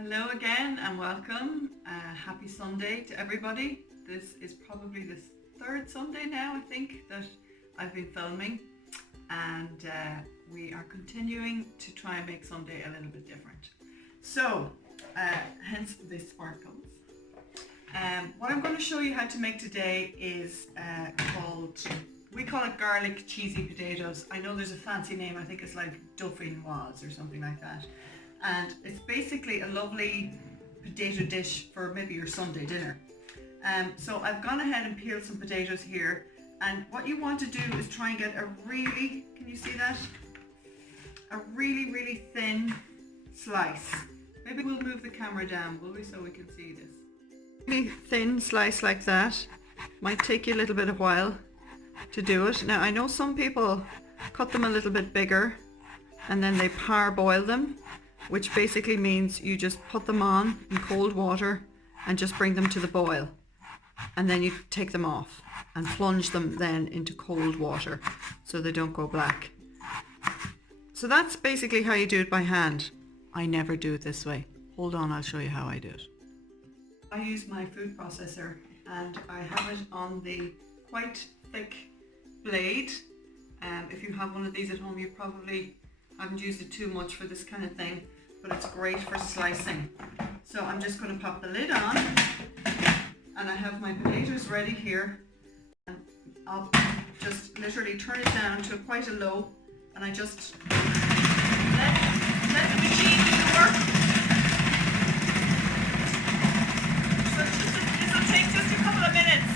Hello again and welcome. Happy Sunday to everybody. This is probably the third Sunday now, I think, that I've been filming, and we are continuing to try and make Sunday a little bit different. So, hence the sparkles. What I'm going to show you how to make today is we call it garlic cheesy potatoes. I know there's a fancy name, I think it's like dauphinoise or something like that. And it's basically a lovely potato dish for maybe your Sunday dinner. So I've gone ahead and peeled some potatoes here, and what you want to do is try and get a really, can you see that? A really, really thin slice. Maybe we'll move the camera down, will we, so we can see this. Really thin slice like that. Might take you a little bit of while to do it. Now I know some people cut them a little bit bigger and then they parboil them, which basically means you just put them on in cold water and just bring them to the boil, and then you take them off and plunge them then into cold water so they don't go black. So that's basically how you do it by hand. I never do it this way. Hold on, I'll show you how I do it. I use my food processor and I have it on the quite thick blade. If you have one of these at home, you probably haven't used it too much for this kind of thing, but it's great for slicing. So I'm just going to pop the lid on, and I have my potatoes ready here, and I'll just literally turn it down to quite a low, and I just let the machine do the work. So this will take just a couple of minutes.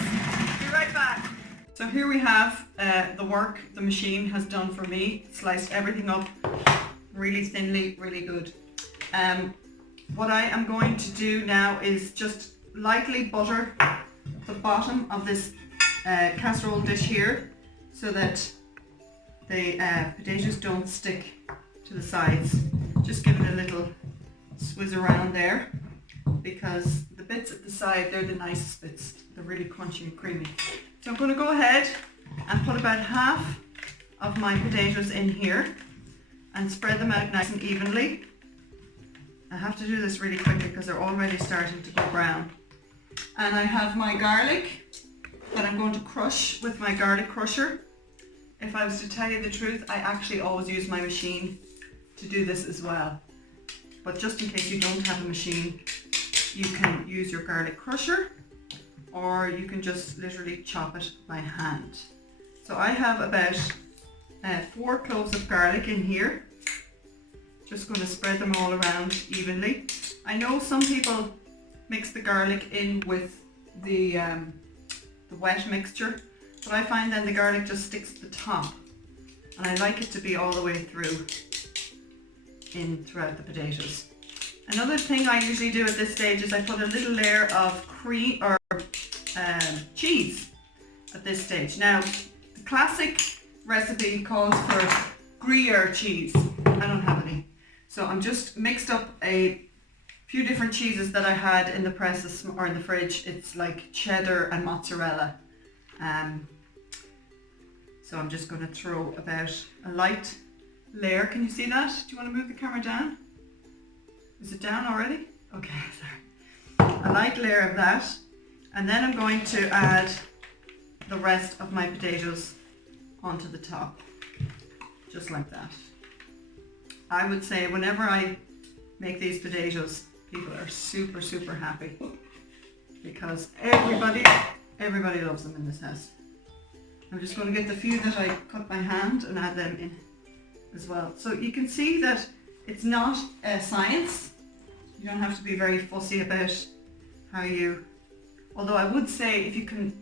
Be right back. So here we have the work the machine has done for me. Sliced everything up really thinly, really good. What I am going to do now is just lightly butter the bottom of this casserole dish here so that the potatoes don't stick to the sides. Just give it a little swizz around there, because the bits at the side, they're the nicest bits. They're really crunchy and creamy. So I'm going to go ahead and put about half of my potatoes in here and spread them out nice and evenly. I have to do this really quickly because they're already starting to go brown. And I have my garlic that I'm going to crush with my garlic crusher. If I was to tell you the truth, I actually always use my machine to do this as well. But just in case you don't have a machine, you can use your garlic crusher, or you can just literally chop it by hand. So I have about 4 cloves of garlic in here. Just going to spread them all around evenly. I know some people mix the garlic in with the wet mixture, but I find then the garlic just sticks to the top, and I like it to be all the way through throughout the potatoes. Another thing I usually do at this stage is I put a little layer of cream or cheese at this stage. Now, the classic recipe calls for Gruyere cheese. I don't have any. So I'm just mixed up a few different cheeses that I had in the press or in the fridge. It's like cheddar and mozzarella. So I'm just going to throw about a light layer. Can you see that? Do you want to move the camera down? Is it down already? Okay, sorry. A light layer of that. And then I'm going to add the rest of my potatoes onto the top. Just like that. I would say whenever I make these potatoes, people are super, super happy, because everybody loves them in this house. I'm just going to get the few that I cut by hand and add them in as well. So you can see that it's not a science. You don't have to be very fussy about how you, although I would say if you can,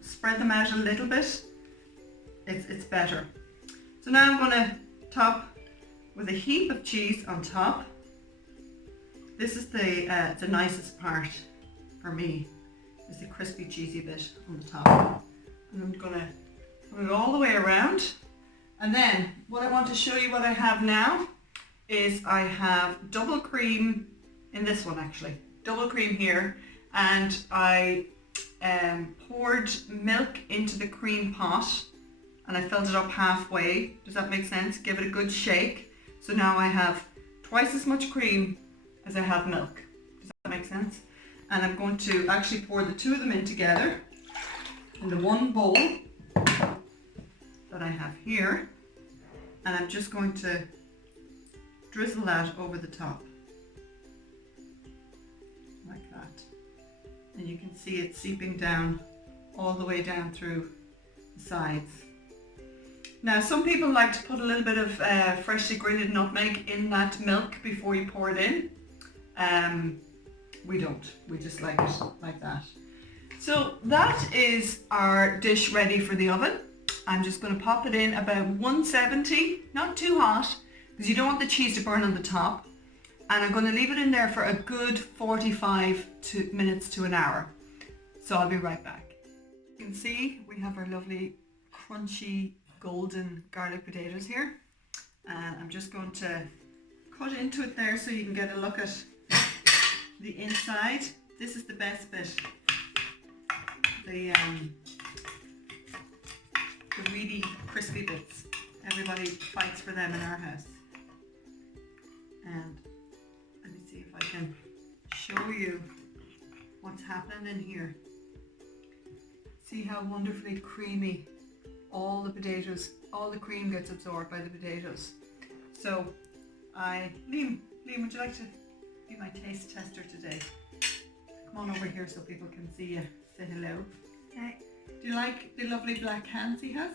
spread them out a little bit, it's better. So now I'm going to top with a heap of cheese on top. This is the nicest part for me, is the crispy cheesy bit on the top. And I'm going to put it all the way around. And then what I want to show you what I have now is I have double cream in this one, actually. Double cream here, and I poured milk into the cream pot and I filled it up halfway. Does that make sense? Give it a good shake. So now I have twice as much cream because I have milk. Does that make sense? And I'm going to actually pour the two of them in together in the one bowl that I have here. And I'm just going to drizzle that over the top. Like that. And you can see it seeping down all the way down through the sides. Now some people like to put a little bit of freshly grated nutmeg in that milk before you pour it in. We don't. We just like it like that. So that is our dish ready for the oven. I'm just going to pop it in about 170, not too hot, because you don't want the cheese to burn on the top. And I'm going to leave it in there for a good 45 minutes to an hour. So I'll be right back. You can see we have our lovely crunchy golden garlic potatoes here. And I'm just going to cut into it there so you can get a look at the inside. This is the best bit. The really crispy bits. Everybody fights for them in our house. And let me see if I can show you what's happening in here. See how wonderfully creamy all the potatoes, all the cream gets absorbed by the potatoes. So Liam, would you like to be my taste tester today? Come on over here so people can see you. Say hello. Okay. Do you like the lovely black hands he has?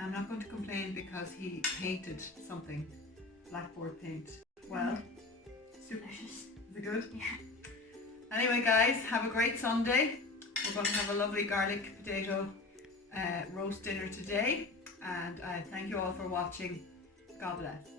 I'm not going to complain because he painted something, blackboard paint. Well, super. Delicious. Is it good? Yeah. Anyway guys, have a great Sunday. We're going to have a lovely garlic potato roast dinner today, and I thank you all for watching. God bless.